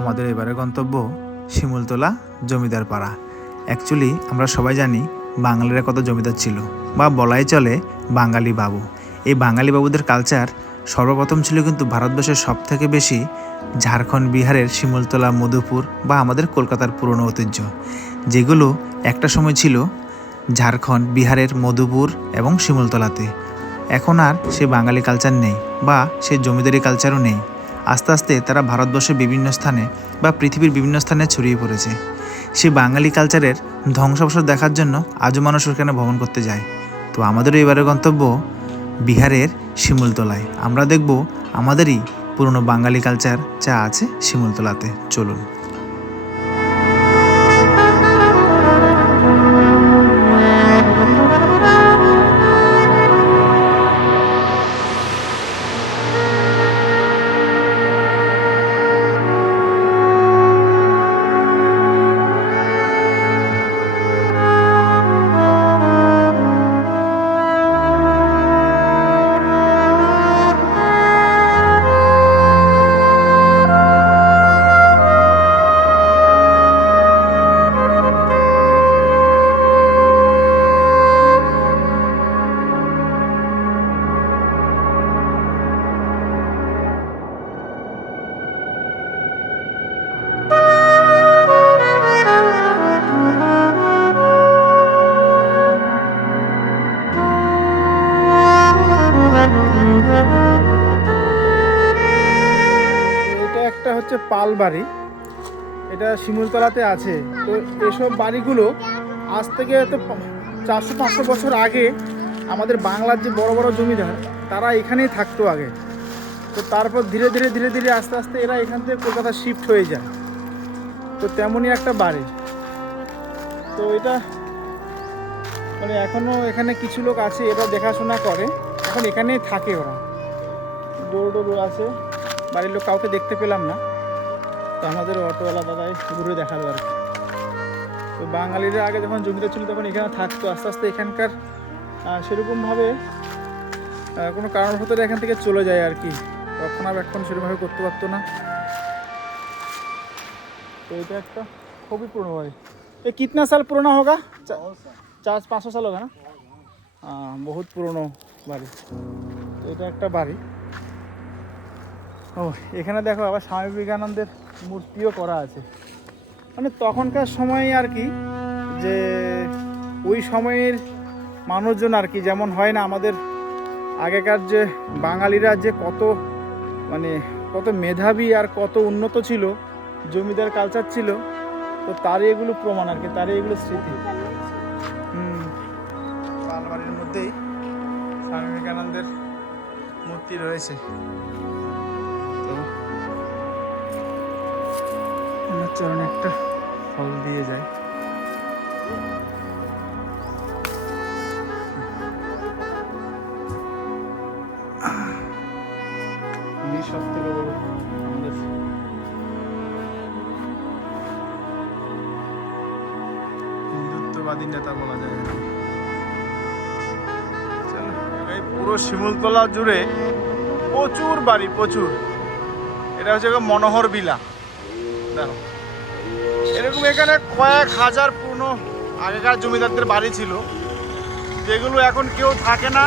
আমাদের এবারে গন্তব্য শিমুলতলা জমিদার পাড়া। অ্যাকচুয়ালি আমরা সবাই জানি বাঙালিরা কত জমিদার ছিল, বা বলাই চলে বাঙালি বাবু। এই বাঙালি বাবুদের কালচার সর্বপ্রথম ছিল কিন্তু ভারতবর্ষের সবথেকে বেশি ঝাড়খণ্ড বিহারের শিমুলতলা, মধুপুর বা আমাদের কলকাতার পুরনো ঐতিহ্য, যেগুলো একটা সময় ছিল ঝাড়খণ্ড বিহারের মধুপুর এবং শিমুলতলাতে। এখন আর সে বাঙালি কালচার নেই, বা সে জমিদারি কালচারও নেই। আস্তে আস্তে তারা ভারতবর্ষের বিভিন্ন স্থানে বা পৃথিবীর বিভিন্ন স্থানে ছড়িয়ে পড়েছে। সে বাঙালি কালচারের ধ্বংসাবশেষ দেখার জন্য আজও মানুষ ওখানে ভ্রমণ করতে যায়। তো আমাদেরও এবারে গন্তব্য বিহারের শিমুলতলায়। আমরা দেখব আমাদেরই পুরনো বাঙালি কালচার যা আছে শিমুলতলাতে। চলুন। এটা হচ্ছে পাল বাড়ি, এটা শিমুলতলাতে আছে। তো এসব বাড়িগুলো আজ থেকে তো 400-500 বছর আগে আমাদের বাংলার যে বড় বড় জমিদার তারা এখানেই থাকতো আগে। তো তারপর ধীরে ধীরে ধীরে ধীরে আস্তে আস্তে এরা এখান থেকে কলকাতা শিফট হয়ে যায়। তো তেমনই একটা বাড়ি। তো এটা মানে এখনও এখানে কিছু লোক আছে, এটা দেখাশোনা করে, এখন এখানেই থাকে ওরা। ডোর আছে, বাড়ির লোক কাউকে দেখতে পেলাম না। তো আমাদের অটোওয়ালা দাদাই ঘুরে দেখালো আর কি। তো বাঙালিরা আগে যখন জমিদার ছিল তখন এখানে থাকতো। আস্তে আস্তে এখানকার সেরকমভাবে কোনো কারণবশত এখান থেকে চলে যায় আর কি, রক্ষণাবেক্ষণ সেরকমভাবে করতে পারতো না। তো এটা একটা খুবই পুরনো বাড়ি। ये कितना साल पुराना होगा? 400-500 साल होगा ना? हाँ, बहुत পুরনো বাড়ি। তো এটা একটা বাড়ি। ও এখানে দেখো আবার স্বামী বিবেকানন্দের মূর্তিও করা আছে। মানে তখনকার সময় আর কি, যে ওই সময়ের মানুষজন আর কি, যেমন হয় না আমাদের আগেকার যে বাঙালিরা যে কত মানে কত মেধাবী আর কত উন্নত ছিল, জমিদার কালচার ছিল, তো তারই এগুলো প্রমাণ আর কি, তারই এগুলো স্মৃতি। পালবাড়ির মধ্যেই স্বামী বিবেকানন্দের মূর্তি রয়েছে। তো ওনার চরণে একটা ফল দিয়ে যায়। উনি সব থেকে বড় আমাদের হিন্দুত্ববাদী নেতা বলা যায়। এই পুরো শিমুলতলা জুড়ে প্রচুর বাড়ি, প্রচুর। এটা হচ্ছে মনোহর বিলা। দেখো এরকম এখানে কয়েক হাজার পুরনো আগেকার জমিদারদের বাড়ি ছিল, যেগুলো এখন কেউ থাকে না,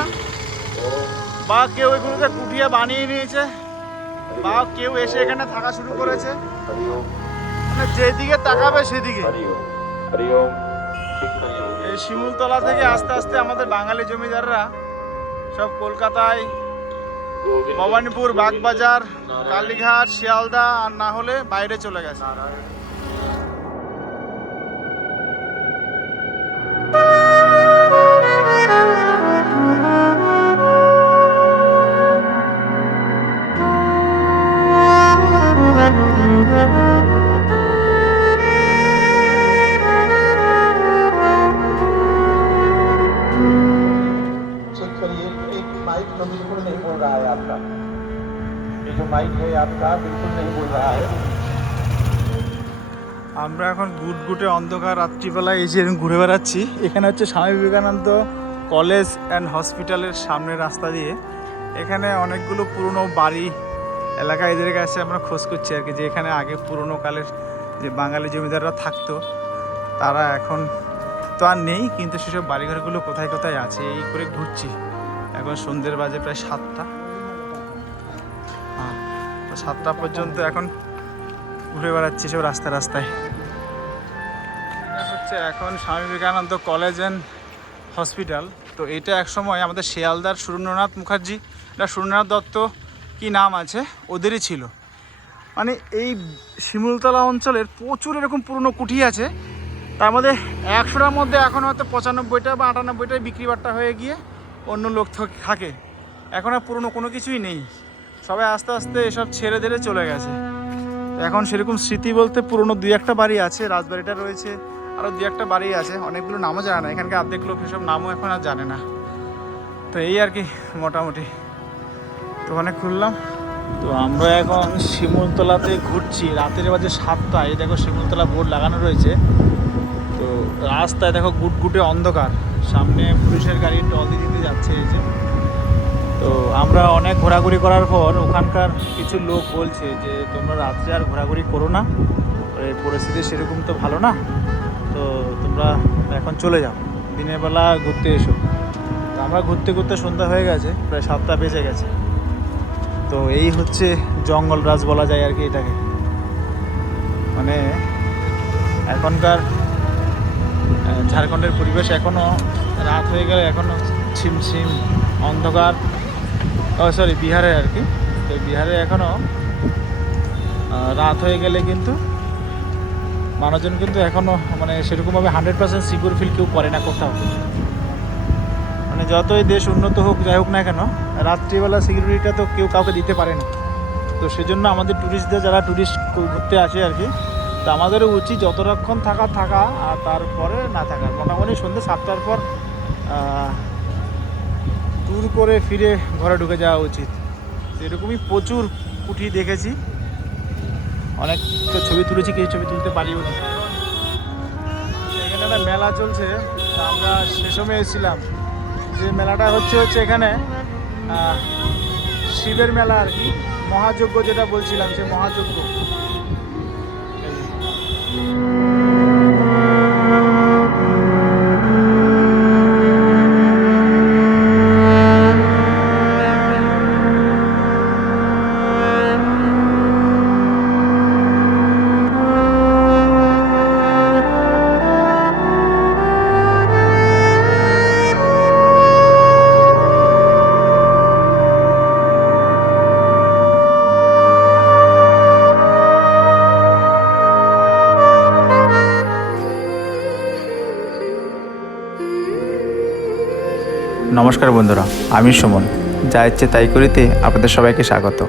বা কেউ এগুলোকে কুটিয়ে বানিয়ে নিয়েছে, বা কেউ এসে এখানে থাকা শুরু করেছে। মানে যেদিকে তাকাবে সেদিকে। এই শিমুলতলা থেকে আস্তে আস্তে আমাদের বাঙালি জমিদাররা সব কলকাতায়, ভবানীপুর, বাগবাজার, কালীঘাট, শিয়ালদা, আর না হলে বাইরে চলে গেছে। बिल्कुल नहीं बोल रहा है आपका, ये जो माइक है आपका बिल्कुल नहीं बोल रहा है। আমরা এখন গুটগুটে অন্ধকার রাত্রিবেলায় এই যে ঘুরে বেড়াচ্ছি। এখানে হচ্ছে স্বামী বিবেকানন্দ কলেজ অ্যান্ড হসপিটালের সামনের রাস্তা দিয়ে। এখানে অনেকগুলো পুরনো বাড়ি এলাকা, এদের কাছে আমরা খোঁজ করছি আর কি, যে এখানে আগে পুরনো কালের যে বাঙালি জমিদাররা থাকতো তারা এখন তো আর নেই, কিন্তু সেসব বাড়িঘরগুলো কোথায় কোথায় আছে এই করে ঘুরছি। এখন সন্ধ্যের বাজে প্রায় 7টা, তো 7টা পর্যন্ত এখন ঘুরে বেড়াচ্ছি সব রাস্তায় রাস্তায়। হচ্ছে এখন Swami Vivekananda college and hospital. তো এটা একসময় আমাদের শিয়ালদার সুরেন্দ্রনাথ মুখার্জি না সুরেন্দ্রনাথ দত্ত কি নাম আছে ওদেরই ছিল। মানে এই শিমুলতলা অঞ্চলের প্রচুর এরকম পুরনো কুঠি আছে, তার মধ্যে 100টার মধ্যে এখন হয়তো 95টা বা 98টাই বিক্রি বাট্টা হয়ে গিয়ে অন্য লোক থাকে। এখন আর পুরনো কোনো কিছুই নেই, সবাই আস্তে আস্তে এসব ছেড়ে দিলে চলে গেছে। এখন সেরকম স্মৃতি বলতে পুরনো 2-1টা বাড়ি আছে, রাজবাড়িটা রয়েছে, আরও 2-1টা বাড়ি আছে, অনেকগুলো নামও জানে না এখানকার অর্ধেক লোক, এসব নামও এখন আর জানে না। তো এই আর কি মোটামুটি। তো অনেক ঘুরলাম। তো আমরা এখন শিমুলতলাতে ঘুরছি, রাতের বাজে 7টা। এই দেখো শিমুলতলা বোর্ড লাগানো রয়েছে। তো রাস্তায় দেখো গুটগুটে অন্ধকার, সামনে পুলিশের গাড়ি টল দিতে যাচ্ছে এই যে। তো আমরা অনেক ঘোরাঘুরি করার পর ওখানকার কিছু লোক বলছে যে তোমরা রাত্রে আর ঘোরাঘুরি করো না, এই পরিস্থিতি সেরকম তো ভালো না, তো তোমরা এখন চলে যাও, দিনের বেলা ঘুরতে এসো। তো আমরা ঘুরতে ঘুরতে সন্ধ্যা হয়ে গেছে, প্রায় 7টা বেজে গেছে। তো এই হচ্ছে জঙ্গলরাজ বলা যায় আর কি এটাকে। মানে এখনকার ঝাড়খণ্ডের পরিবেশ এখনও রাত হয়ে গেলে এখনও ছিমছিম অন্ধকার। সরি, বিহারে আর কি। তো বিহারে এখনও রাত হয়ে গেলে কিন্তু মানুষজন কিন্তু এখনও মানে সেরকমভাবে 100% সিকিউর ফিল কেউ করে না কোথাও। মানে যতই দেশ উন্নত হোক যাই হোক না কেন, রাত্রিবেলা সিকিউরিটিটা তো কেউ কাউকে দিতে পারে না। তো সেজন্য আমাদের ট্যুরিস্টদের, যারা ট্যুরিস্ট ঘুরতে আসে আর কি, তো আমাদেরও উচিত যতক্ষণ থাকা আর তারপরে না থাকার। মোটামুটি সন্ধ্যে 7টার পর ট্যুর করে ফিরে ঘরে ঢুকে যাওয়া উচিত। এরকমই প্রচুর কুঠি দেখেছি, অনেক তো ছবি তুলেছি, কিছু ছবি তুলতে পারিও নি। এখানে একটা মেলা চলছে, আমরা সে সময় এসেছিলাম। যে মেলাটা হচ্ছে এখানে শিবের মেলা আর কি, মহাযজ্ঞ যেটা বলছিলাম, সে মহাযজ্ঞ। নমস্কার বন্ধুরা, আমি সুমন, যা ইচ্ছে তাই করিতে আপনাদের সবাইকে স্বাগত।